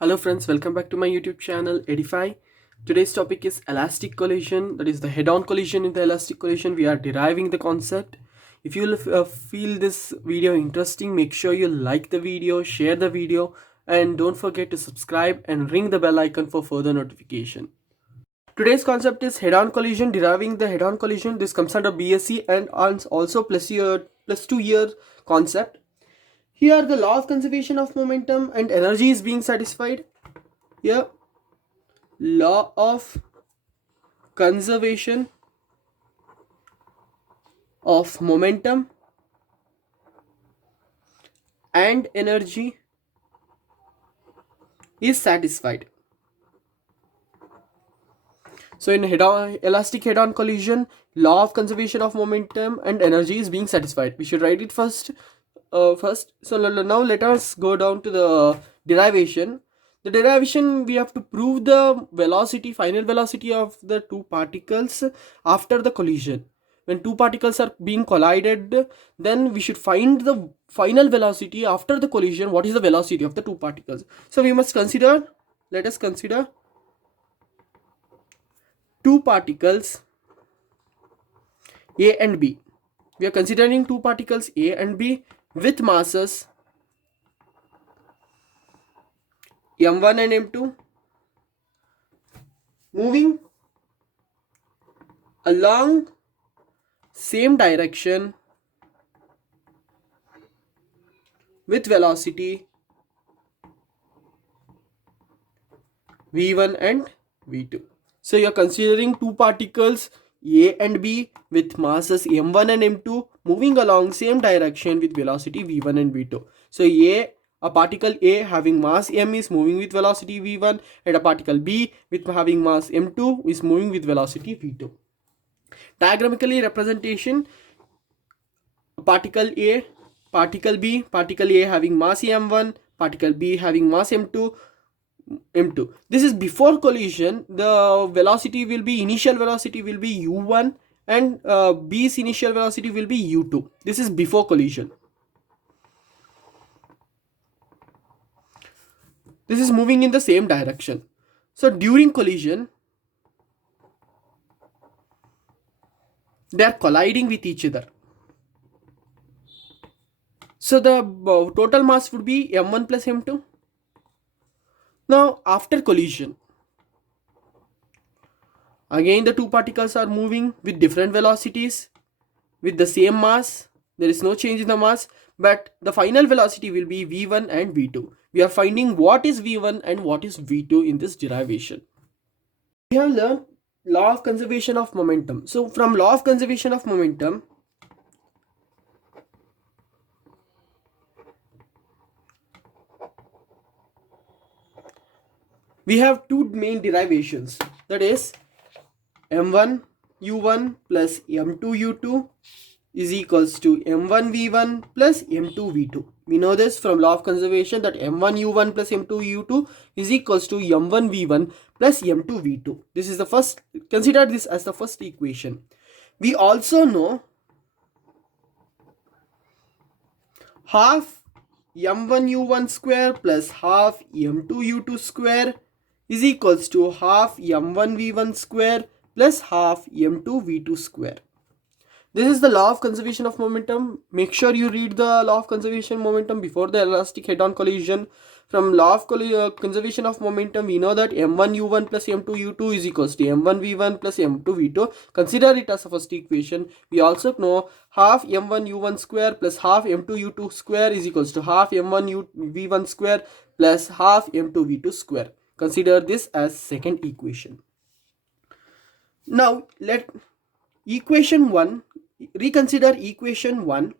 Hello friends, welcome back to my YouTube channel Edify. Today's topic is elastic collision, that is the head-on collision. In the elastic collision we are deriving the concept. If you feel this video interesting, make sure you like the video, share the video, and don't forget to subscribe and ring the bell icon for further notification. Today's concept is head-on collision, deriving the head-on collision. This comes under BSc and also plus 2 year concept. Here the law of conservation of momentum and energy is being satisfied. Here law of conservation of momentum and energy is satisfied. So in elastic head-on collision, law of conservation of momentum and energy is being satisfied. We should write it first. So now let us go down to the derivation. The derivation, we have to prove the velocity, final velocity of the two particles after the collision. When two particles are being collided, then we should find the final velocity after the collision. What is the velocity of the two particles? So we must consider, let us consider two particles A and B. We are considering two particles A and B with masses m1 and m2 moving along same direction with velocity v1 and v2. So you are considering two particles A and B with masses m1 and m2 moving along same direction with velocity v1 and v2. So a particle A having mass m is moving with velocity v1, and a particle B with having mass m2 is moving with velocity v2. Diagrammically representation, particle A, particle B, particle A having mass m1, particle B having mass m2. This is before collision. The velocity will be, initial velocity will be u1, and B's initial velocity will be u2. This is before collision. This is moving in the same direction. So during collision, they are colliding with each other. So the total mass would be m1 plus m2. Now after collision, again the two particles are moving with different velocities with the same mass. There is no change in the mass, but the final velocity will be v1 and v2. We are finding what is v1 and what is v2 in this derivation. We have learned law of conservation of momentum. So from law of conservation of momentum, we have two main derivations, that is m1 u1 plus m2 u2 is equals to m1 v1 plus m2 v2. We know this from law of conservation that m1 u1 plus m2 u2 is equals to m1 v1 plus m2 v2. This is the first, consider this as the first equation. We also know half m1 u1 square plus half m2 u2 square is equals to half m1 v1 square plus half m2 v2 square. This is the law of conservation of momentum. Make sure you read the law of conservation momentum before the elastic head-on collision. From law of conservation of momentum, we know that m1 u1 plus m2 u2 is equals to m1 v1 plus m2 v2. Consider it as the first equation. We also know half m1 u1 square plus half m2 u2 square is equals to half m1 v1 square plus half m2 v2 square. Consider this as second equation. Now let equation 1, reconsider equation 1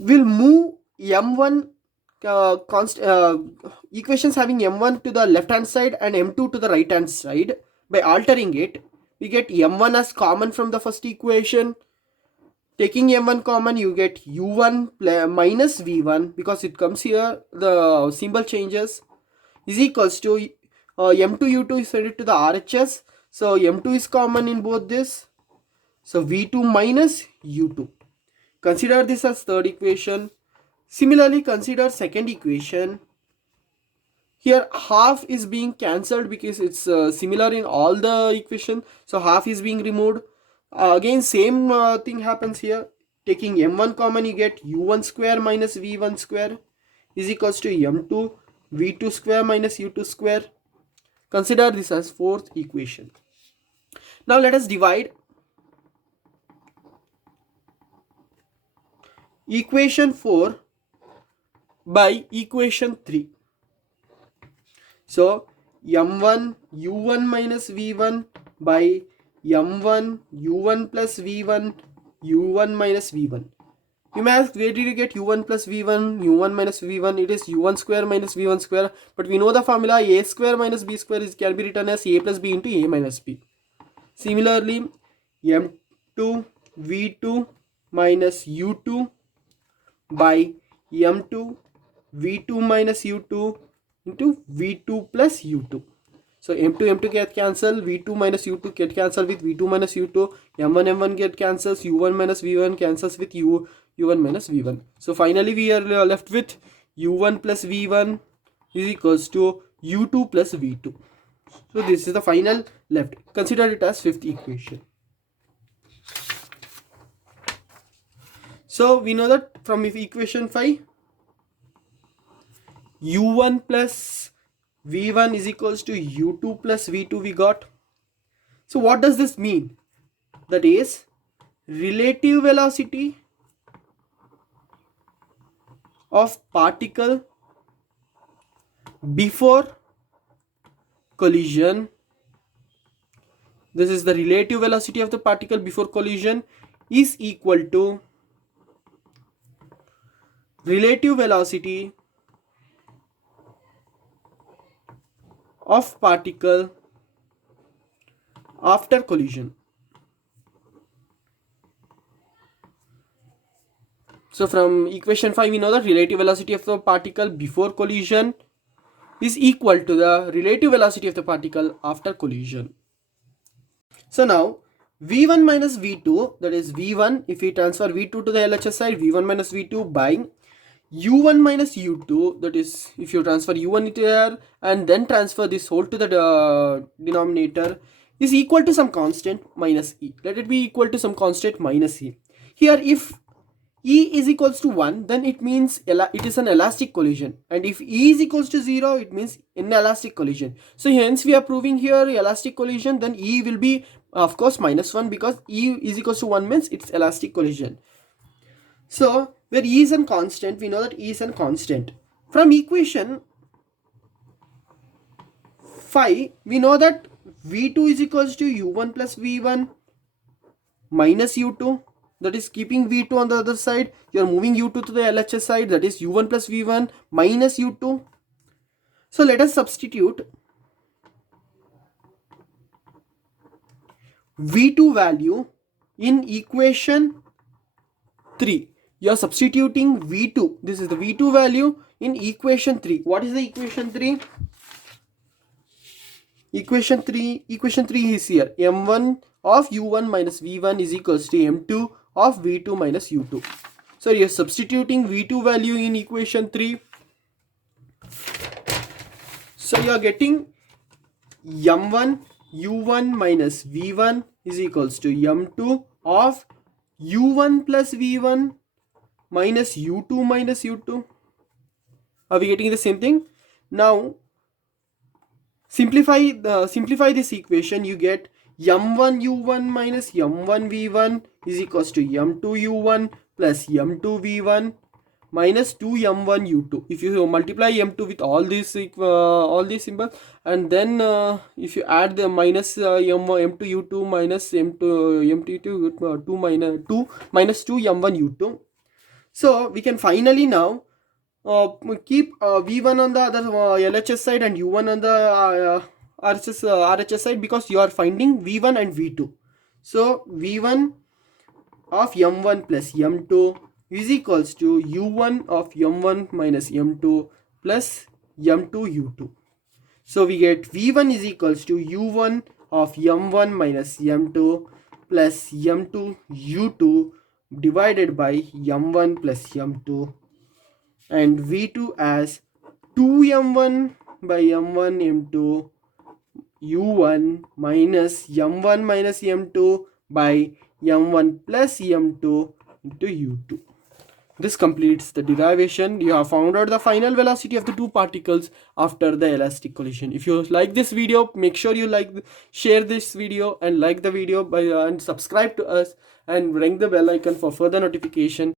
will move m1 equations having m1 to the left hand side and m2 to the right hand side. By altering it, we get m1 as common from the first equation. Taking m1 common, you get u1 minus v1, because it comes here, the symbol changes, is equals to m2 u2 is sent to the RHS. So m2 is common in both this. So v2 minus u2. Consider this as third equation. Similarly, consider second equation. Here half is being cancelled because it's similar in all the equation, so half is being removed. Again same thing happens here. Taking m1 common, you get u1 square minus v1 square is equals to m2 v2 square minus u2 square. Consider this as fourth equation. Now let us divide equation 4 by equation 3. So m1 u1 minus v1 by m1 u1 plus v1 u1 minus v1. You may ask, where did you get u1 plus v1 u1 minus v1? It is u1 square minus v1 square, but we know the formula a square minus b square can be written as a plus b into a minus b. Similarly, m2 v2 minus u2 by m2 v2 minus u2 into v2 plus u2. So m2 get cancelled, v2 minus u2 get cancelled with v2 minus u2, m1 get cancels, u1 minus v1 cancels with u1 minus v1. So finally we are left with u1 plus v1 is equals to u2 plus v2. So this is the final left. Consider it as fifth equation. So we know that from equation 5, u1 plus v1 is equals to u2 plus v2 we got. So what does this mean? That is, relative velocity of particle before collision, this is the relative velocity of the particle before collision, is equal to relative velocity of particle after collision. So from equation 5 we know that relative velocity of the particle before collision is equal to the relative velocity of the particle after collision. So now v1 minus v2, that is v1, if we transfer v2 to the LHS side, v1 minus v2 by u1 minus u2, that is if you transfer u1 into there and then transfer this whole to the denominator, is equal to some constant minus e. Let it be equal to some constant minus e. Here if e is equals to 1, then it means it is an elastic collision, and if e is equals to 0, it means inelastic collision. So hence we are proving here elastic collision, then e will be of course minus 1, because e is equals to 1 means it's elastic collision. So where e is a constant, we know that e is a constant. From equation 5 we know that v2 is equals to u1 plus v1 minus u2, that is keeping v2 on the other side, you are moving u2 to the LHS side, that is u1 plus v1 minus u2. So let us substitute v2 value in equation 3. You are substituting v2, this is the v2 value in equation 3. What is the equation 3? Equation 3 is here, m1 of u1 minus v1 is equals to m2 of v2 minus u2. So you are substituting v2 value in equation 3. So you are getting m1 u1 minus v1 is equals to m2 of u1 plus v1 minus u2 minus u2. Are we getting the same thing? Now simplify this equation, you get m1 u1 minus m1 v1 is equals to m2 u1 plus m2 v1 minus 2 m1 u2. If you multiply m2 with all these symbols, and then if you add the minus m2 u2 minus m2 u2 2 minus 2 m1 u2. So we can finally now keep v1 on the other LHS side and u1 on the RHS side, because you are finding v1 and v2. So v1 of m1 plus m2 is equals to u1 of m1 minus m2 plus m2 u2. So we get v1 is equals to u1 of m1 minus m2 plus m2 u2 divided by m1 plus m2, and v2 as 2m1 by m1 m2 u1 minus m1 minus m2 by m1 plus m2 into u2. This completes the derivation. You have found out the final velocity of the two particles after the elastic collision. If you like this video, make sure you share this video and like the video and subscribe to us and ring the bell icon for further notification.